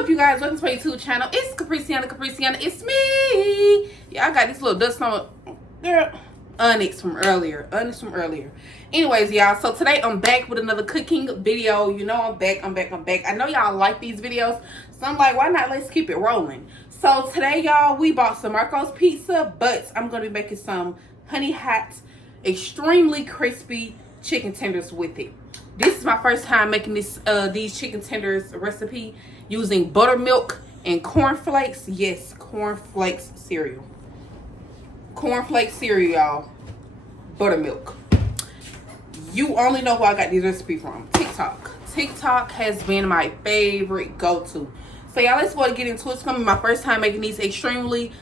up, you guys? Welcome to my YouTube channel. It's Caprisiana. It's me. Yeah, I got this little dust on, girl. Onyx from earlier. Anyways, y'all. So today I'm back with another cooking video. You know I'm back. I know y'all like these videos, so I'm like, why not? Let's keep it rolling. So today, y'all, we bought some Marco's pizza, but I'm gonna be making some honey hot, extremely crispy chicken tenders with it. This is my first time making these chicken tenders recipe using buttermilk and cornflakes. Yes, cornflakes cereal. Cornflakes cereal, y'all. Buttermilk. You only know who I got this recipe from. TikTok. TikTok has been my favorite go-to. So y'all, let's go and get into it. It's gonna be my first time making these extremely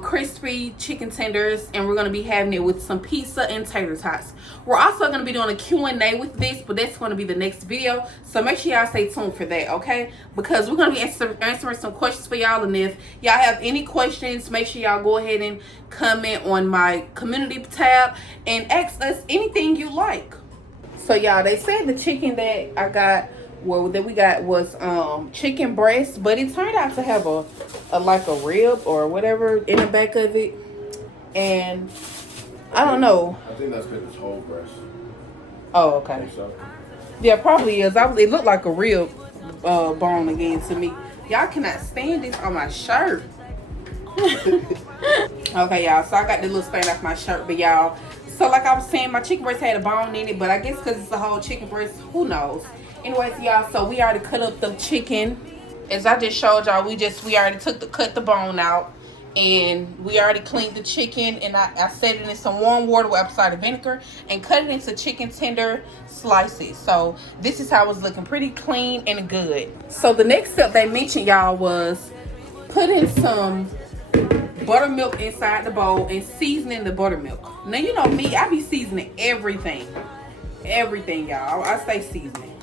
crispy chicken tenders, and we're going to be having it with some pizza and tater tots. We're also going to be doing a Q&A with this, but that's going to be the next video, so make sure y'all stay tuned for that, okay? Because we're going to be answering some questions for y'all, and if y'all have any questions, make sure y'all go ahead and comment on my community tab and ask us anything you like. So y'all, they said the chicken that I got, well, that we got was chicken breast, but it turned out to have a like a rib or whatever in the back of it, and I don't know. I think that's because it's whole breast. Oh, okay. So. Yeah, probably is. It looked like a rib bone again to me. Y'all cannot stand this on my shirt. Okay, y'all. So I got the little stain off my shirt, but y'all. So like I was saying, my chicken breast had a bone in it, but I guess because it's a whole chicken breast, who knows? Anyways, y'all, so we already cut up the chicken. As I just showed y'all, we already cut the bone out, and we already cleaned the chicken, and I set it in some warm water with apple cider vinegar and cut it into chicken tender slices. So this is how it was looking, pretty clean and good. So the next step they mentioned, y'all, was putting some buttermilk inside the bowl and seasoning the buttermilk. Now, you know me, I be seasoning everything, y'all. I stay seasoning.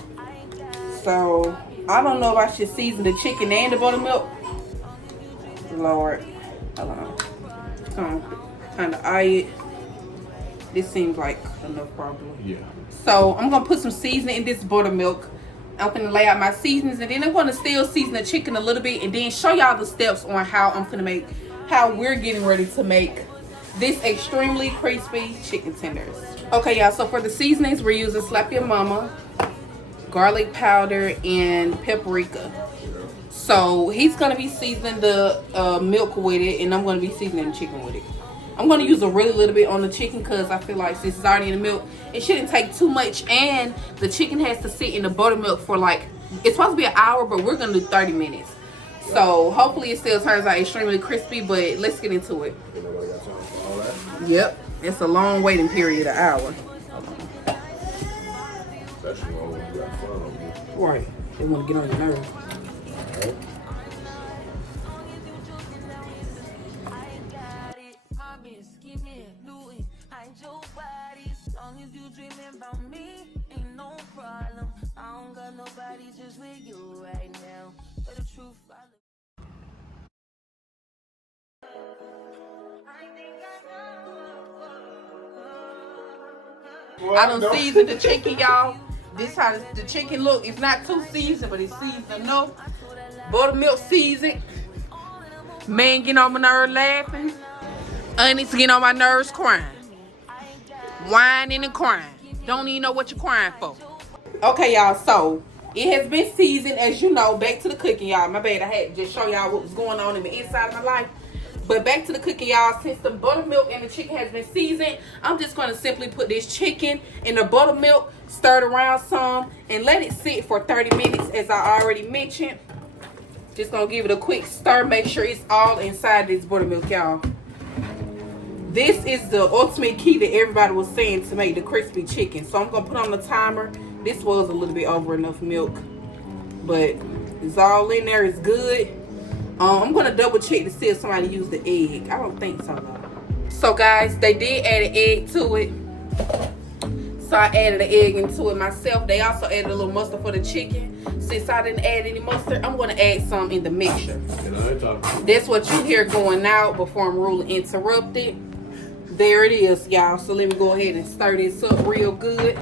So I don't know if I should season the chicken and the buttermilk. Lord, I don't know. Kind of eye it. This seems like enough probably. Yeah. So I'm gonna put some seasoning in this buttermilk. I'm gonna lay out my seasonings, and then I'm gonna still season the chicken a little bit, and then show y'all the steps on how we're getting ready to make this extremely crispy chicken tenders. Okay, y'all. So for the seasonings, we're using Slap Your Mama, garlic powder, and paprika. So he's gonna be seasoning the milk with it, and I'm gonna be seasoning the chicken with it. I'm gonna use a really little bit on the chicken because I feel like since it's already in the milk, it shouldn't take too much, and the chicken has to sit in the buttermilk for like, it's supposed to be an hour, but we're gonna do 30 minutes. So hopefully it still turns out extremely crispy, but let's get into it. Yep, it's a long waiting period, an hour. Right, they want to get on your nerves. Right. I done seasoned the chicken, y'all. This how the chicken look. It's not too seasoned, but it's seasoned enough. Buttermilk seasoned. Man getting on my nerves laughing. Onyx getting on my nerves crying. Whining and crying. Don't even know what you're crying for. Okay, y'all. So it has been seasoned, as you know. Back to the cooking, y'all. My bad. I had to just show y'all what was going on in the inside of my life. But back to the cooking, y'all. Since the buttermilk and the chicken has been seasoned, I'm just going to simply put this chicken in the buttermilk, stir it around some, and let it sit for 30 minutes, as I already mentioned. Just going to give it a quick stir. Make sure it's all inside this buttermilk, y'all. This is the ultimate key that everybody was saying to make the crispy chicken. So I'm going to put on the timer. This was a little bit over enough milk, but it's all in there. It's good. I'm going to double check to see if somebody used the egg. I don't think so, though. So, guys, they did add an egg to it. So, I added an egg into it myself. They also added a little mustard for the chicken. Since I didn't add any mustard, I'm going to add some in the mixture. That's what you hear going out before I'm rudely interrupted. There it is, y'all. So, let me go ahead and stir this up real good.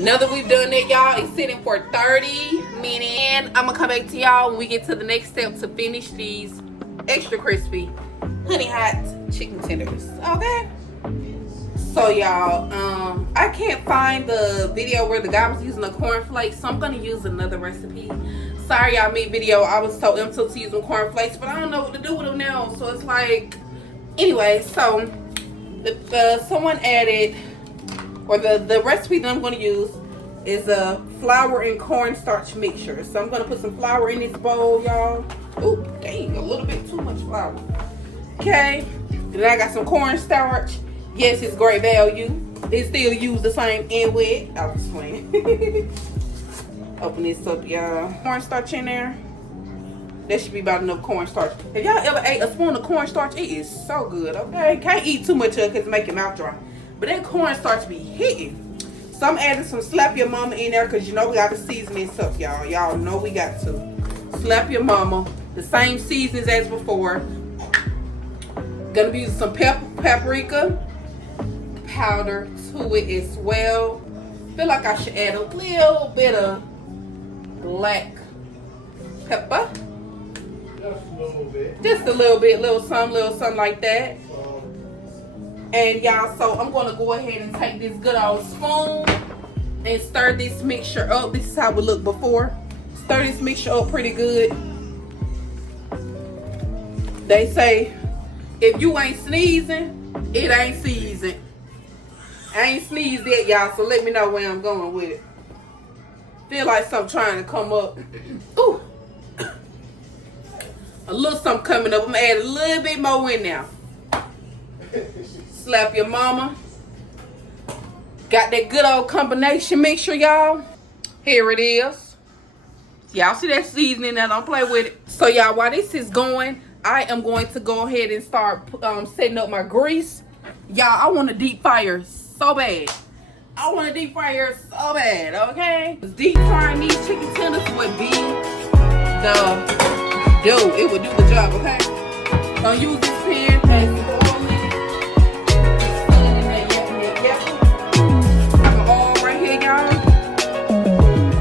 Now that we've done that, y'all, it's sitting for 30 minutes. And I'm gonna come back to y'all when we get to the next step to finish these extra crispy honey hot chicken tenders. Okay. So y'all, I can't find the video where the guy was using the cornflakes, so I'm gonna use another recipe. Sorry, y'all, mid-video I was so empty to use them cornflakes, but I don't know what to do with them now. So it's like, anyway, so someone added, or the recipe that I'm gonna use is a flour and cornstarch mixture. So I'm gonna put some flour in this bowl, y'all. Ooh, dang, a little bit too much flour. Okay, then I got some cornstarch. Yes, it's great value. It still use the same and wet. I was just playing. Open this up, y'all. Cornstarch in there. That should be about enough cornstarch. Have y'all ever ate a spoon of cornstarch? It is so good, okay? Can't eat too much of it because it make your mouth dry. But that cornstarch be hitting. So I'm adding some Slap Your Mama in there because you know we got to season this up, y'all. Y'all know we got to. Slap Your Mama. The same seasonings as before. Gonna be using some paprika powder to it as well. Feel like I should add a little bit of black pepper. Just a little bit, little something like that. And y'all, so I'm gonna go ahead and take this good old spoon and stir this mixture up. This is how it looked before. Stir this mixture up pretty good. They say if you ain't sneezing, it ain't seasoned. I ain't sneezed yet, y'all, so let me know where I'm going with it. Feel like something trying to come up. Ooh. A little something coming up. I'm gonna add a little bit more in now. Slap Your Mama. Got that good old combination mixture, y'all. Here it is. Y'all see that seasoning now, don't play with it. So y'all, while this is going, I am going to go ahead and start setting up my grease. Y'all, I want to deep fire so bad. I want to deep fry so bad, okay? Deep frying these chicken tenders would be it would do the job, okay? Gonna use this pan, pass the oil in it. Got the oil right here, y'all.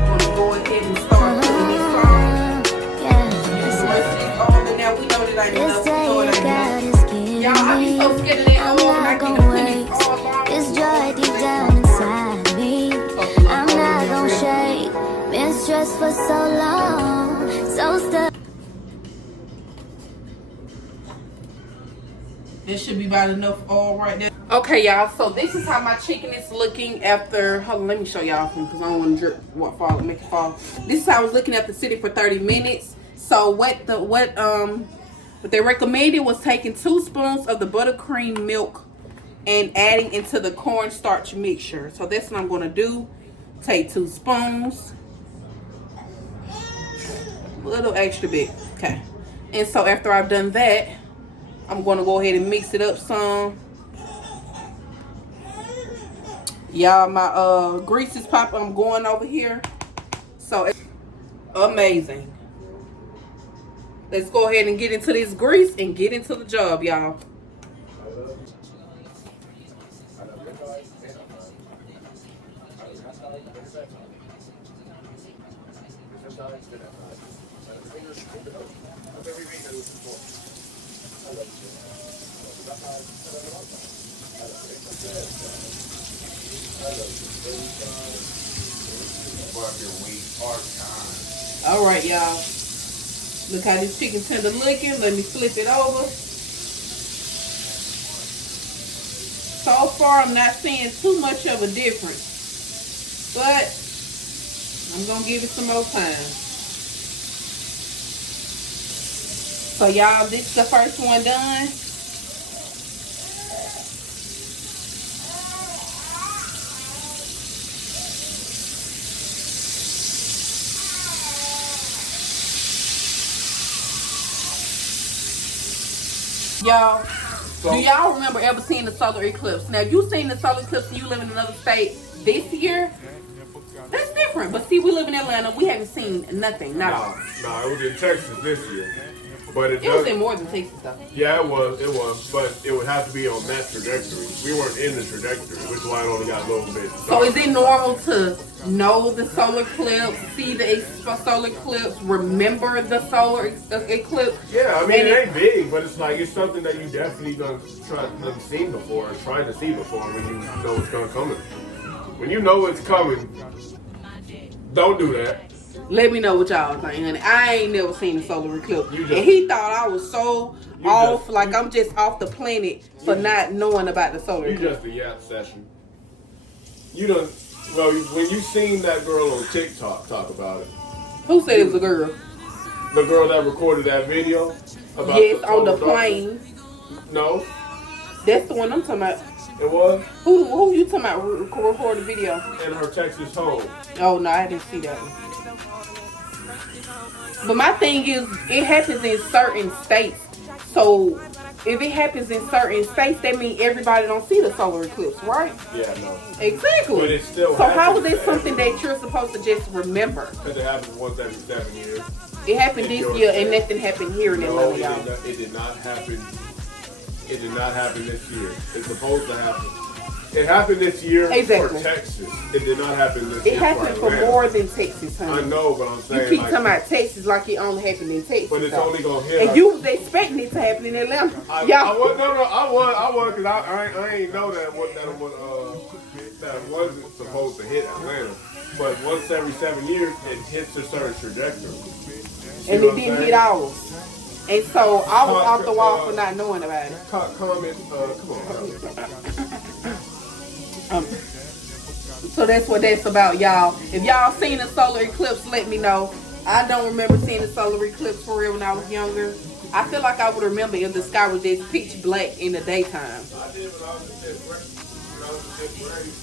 Gonna go ahead and start putting this on. Use the rest of this oil in there. We know that ain't enough to throw it in. Y'all, I be so scared of that oil when I get to put this oil on. It's joy deep down inside me. I'm not gonna shake. Been stressed for so long, so stuck. This should be about enough oil right there. Okay, y'all. So this is how my chicken is looking after. Hold on, let me show y'all because I don't want to drip what make it fall. This is how I was looking after sitting for 30 minutes. So what they recommended was taking 2 spoons of the buttercream milk and adding into the cornstarch mixture. So that's what I'm going to do. Take 2 spoons. A little extra bit. Okay. And so after I've done that, I'm going to go ahead and mix it up some. Y'all, my grease is popping. I'm going over here. So it's amazing. Let's go ahead and get into this grease and get into the job, y'all. All right, y'all. Look how this chicken tender looking. Let me flip it over. So far, I'm not seeing too much of a difference, but I'm gonna give it some more time. So y'all, this is the first one done. Y'all, do y'all remember ever seeing the solar eclipse? Now, you seen the solar eclipse and you live in another state this year, that's different. But see, we live in Atlanta. We haven't seen nothing, not all. No, it was in Texas this year. But It was in more than Texas though. Yeah, it was, but it would have to be on that trajectory. We weren't in the trajectory, which is why it only got a little bit. So is it normal to know the solar eclipse, see the solar eclipse, remember the solar eclipse? Yeah, I mean, it ain't big, but it's like, it's something that you definitely done seen before, trying to see before when you know it's gonna come. When you know it's coming, don't do that. Let me know what y'all think, honey. I ain't never seen a solar eclipse. And he thought I was so off, like I'm just off the planet for not knowing about the solar eclipse. You just a yap session. You done, well, when you seen that girl on TikTok talk about it. Who said it was a girl? The girl that recorded that video? About yes, on the plane. No. That's the one I'm talking about. It was? Who you talking about record the video? In her Texas home. Oh, no, I didn't see that one. But my thing is, it happens in certain states. So, if it happens in certain states, that means everybody don't see the solar eclipse, right? Yeah, no. Exactly. But it still so how is it something that you're supposed to just remember? Because it happens once every 7 years. It happened this year and nothing happened here in Atlanta, y'all. It did not happen. It did not happen this year. It's supposed to happen. It happened this year for Texas. It did not happen this year. It happened for more than Texas, honey. I know, but I'm saying you keep talking about Texas like it only happened in Texas. But it's only gonna hit. And you was expecting it to happen in Atlanta. I was because I ain't know that wasn't supposed to hit Atlanta. But once every 7 years, it hits a certain trajectory. And it didn't hit ours. And so I was off the wall for not knowing about it. Comment, come on. So that's what that's about, y'all. If y'all seen a solar eclipse, let me know. I don't remember seeing a solar eclipse for real when I was younger. I feel like I would remember if the sky was just pitch black in the daytime. I did when I was in 10th grade.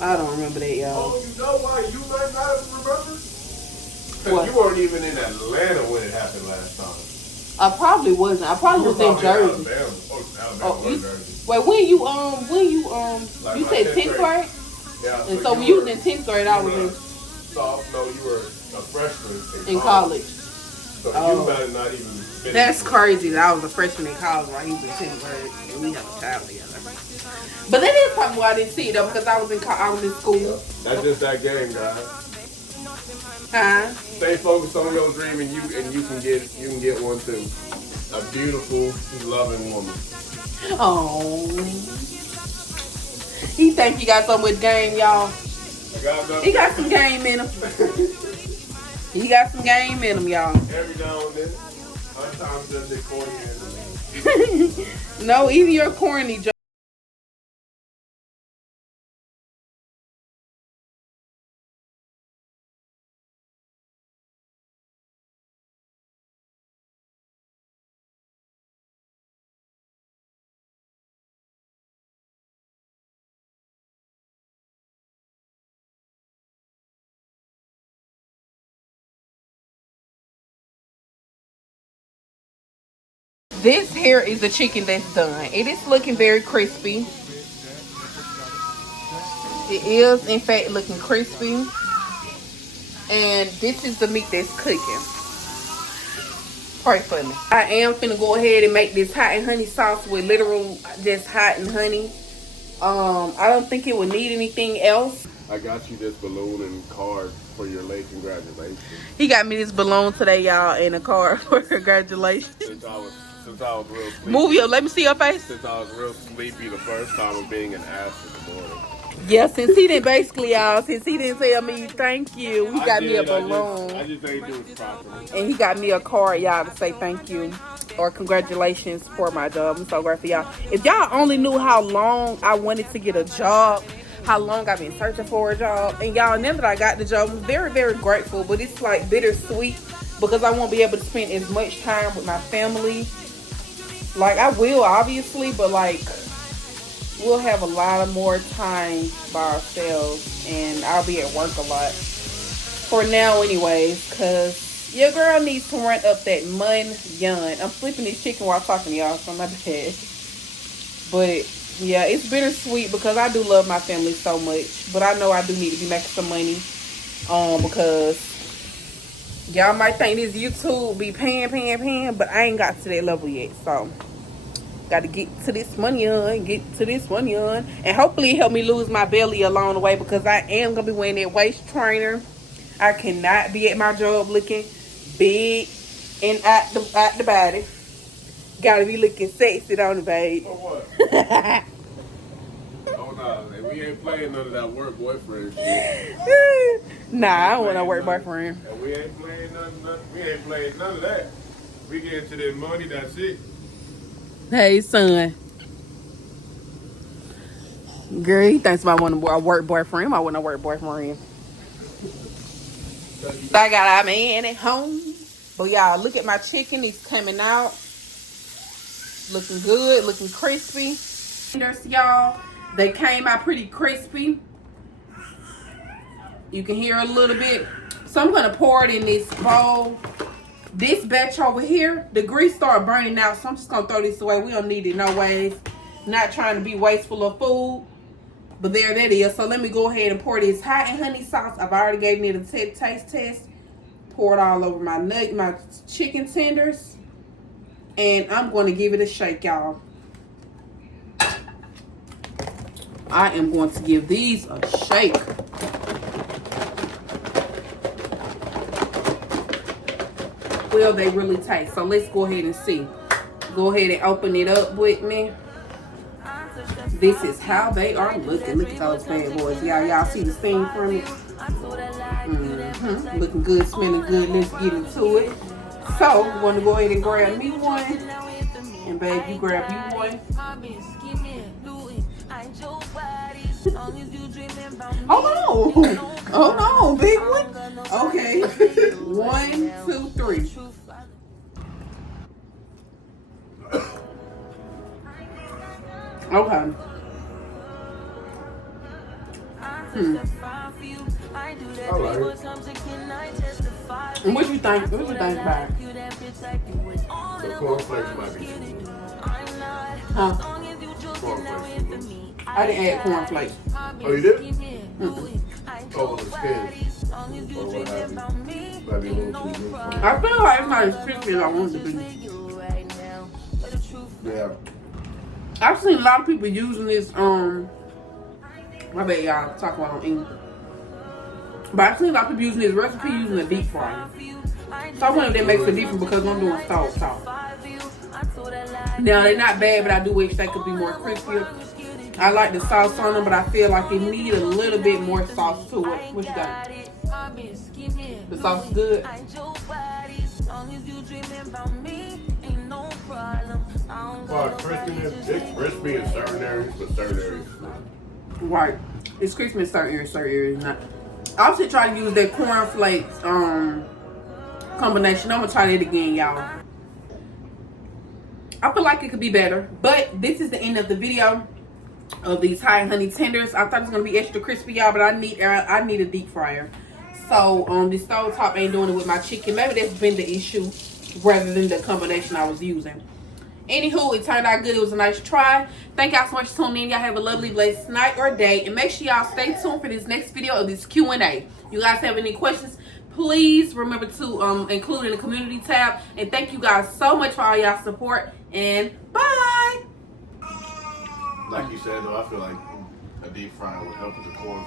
I don't remember that, y'all. Oh, you know why you might not remember? What? Because you weren't even in Atlanta when it happened last time. I probably wasn't. I probably was in Jersey. Wait, when you like you said 10th grade? Yeah. And so when you was in 10th grade, I was in. No, you were a freshman in college. So you might have not even. That's crazy that I was a freshman in college while he was in 10th grade and we had a child together. But that is probably why I didn't see it though, because I was in school. That's just that game, guys. Huh? Stay focused on your dream, and you can get one too. A beautiful, loving woman. Oh. He think he got so much game, y'all. He got some game in him. He got some game in him, y'all. Every now and then, sometimes just a corny. No, even your corny joke. This here is the chicken that's done. It is looking very crispy. It is, in fact, looking crispy. And this is the meat that's cooking. Pray for me. I am finna go ahead and make this hot and honey sauce with literal just hot and honey. I don't think it would need anything else. I got you this balloon and card for your late congratulations. He got me this balloon today, y'all, and a card for congratulations. Since I was real sleepy. Move your, let me see your face. Since I was real sleepy the first time of being an ass in the morning. Yeah, since he didn't tell me thank you, he got me a balloon. I just ain't do it properly. And he got me a card, y'all, to say thank you or congratulations for my job. I'm so grateful, y'all. If y'all only knew how long I wanted to get a job, how long I've been searching for a job, and y'all, now that I got the job, I'm very, very grateful, but it's like bittersweet because I won't be able to spend as much time with my family. Like, I will, obviously, but like, we'll have a lot of more time by ourselves, and I'll be at work a lot for now anyways, because your girl needs to run up that mun yun. I'm flipping this chicken while talking to y'all, so my bad. But yeah, it's bittersweet because I do love my family so much, but I know I do need to be making some money because Y'all might think this YouTube be paying, but I ain't got to that level yet. So, got to get to this money on, and hopefully help me lose my belly along the way, because I am gonna be wearing that waist trainer. I cannot be at my job looking big and at the body. Gotta be looking sexy, don't it, babe? For what? Oh no, we ain't playing none of that work boyfriend shit. Nah, I don't want no work boyfriend. And we ain't playing none of that. We get into that money, that's it. Hey, son. Girl, he thinks I want a work boyfriend. I want a work boyfriend. I got a man at home. But y'all, look at my chicken. It's coming out. Looking good. Looking crispy. Y'all, they came out pretty crispy. You can hear a little bit. So I'm going to pour it in this bowl. This batch over here, the grease started burning out. So I'm just going to throw this away. We don't need it no ways. Not trying to be wasteful of food. But there that is. So let me go ahead and pour this hot and honey sauce. I've already gave it a taste test. Pour it all over my chicken tenders. And I'm going to give it a shake, y'all. I am going to give these a shake. Well, they really taste. So let's go ahead and see. Go ahead and open it up with me. This is how they are looking. Look at those bad boys. Y'all see the steam from it? Looking good, smelling good. Let's get into it. So, we're going to go ahead and grab me one. And babe, you grab you one. Hold on, big one. Okay. 1, 2, 3. Okay. And what you think? What you think about it? The cornflakes might be too good. Huh? Cornflakes. I didn't add cornflakes. Oh, you did? Over the skin. Or what have you. Might be a little too good. I feel like it's not as crispy as I want it to be. Yeah. I've seen a lot of people using this, my bad, y'all, talk while I'm eating. But I've seen a lot of people using this recipe using a deep fryer. So I wonder if that makes a difference, because I'm doing stove sauce. Now, they're not bad, but I do wish they could be more crispier. I like the sauce on them, but I feel like it need a little bit more sauce to it. What you got? The sauce is good? Well, crispiness, it's crispy in certain areas, but certain areas not. Right. It's crispy in certain areas, not. I also try to use that cornflakes combination. I'm going to try that again, y'all. I feel like it could be better, but this is the end of the video of these high honey tenders. I thought it was going to be extra crispy, y'all, but I need a deep fryer. So this stove top ain't doing it with my chicken. Maybe that's been the issue rather than the combination I was using. Anywho, it turned out good. It was a nice try. Thank y'all so much for tuning in. Y'all have a lovely, blessed night or day. And make sure y'all stay tuned for this next video of this Q&A. You guys have any questions, please remember to include in the community tab. And thank you guys so much for all y'all support. And bye. Like you said, though, I feel like a deep fryer would help with the corn.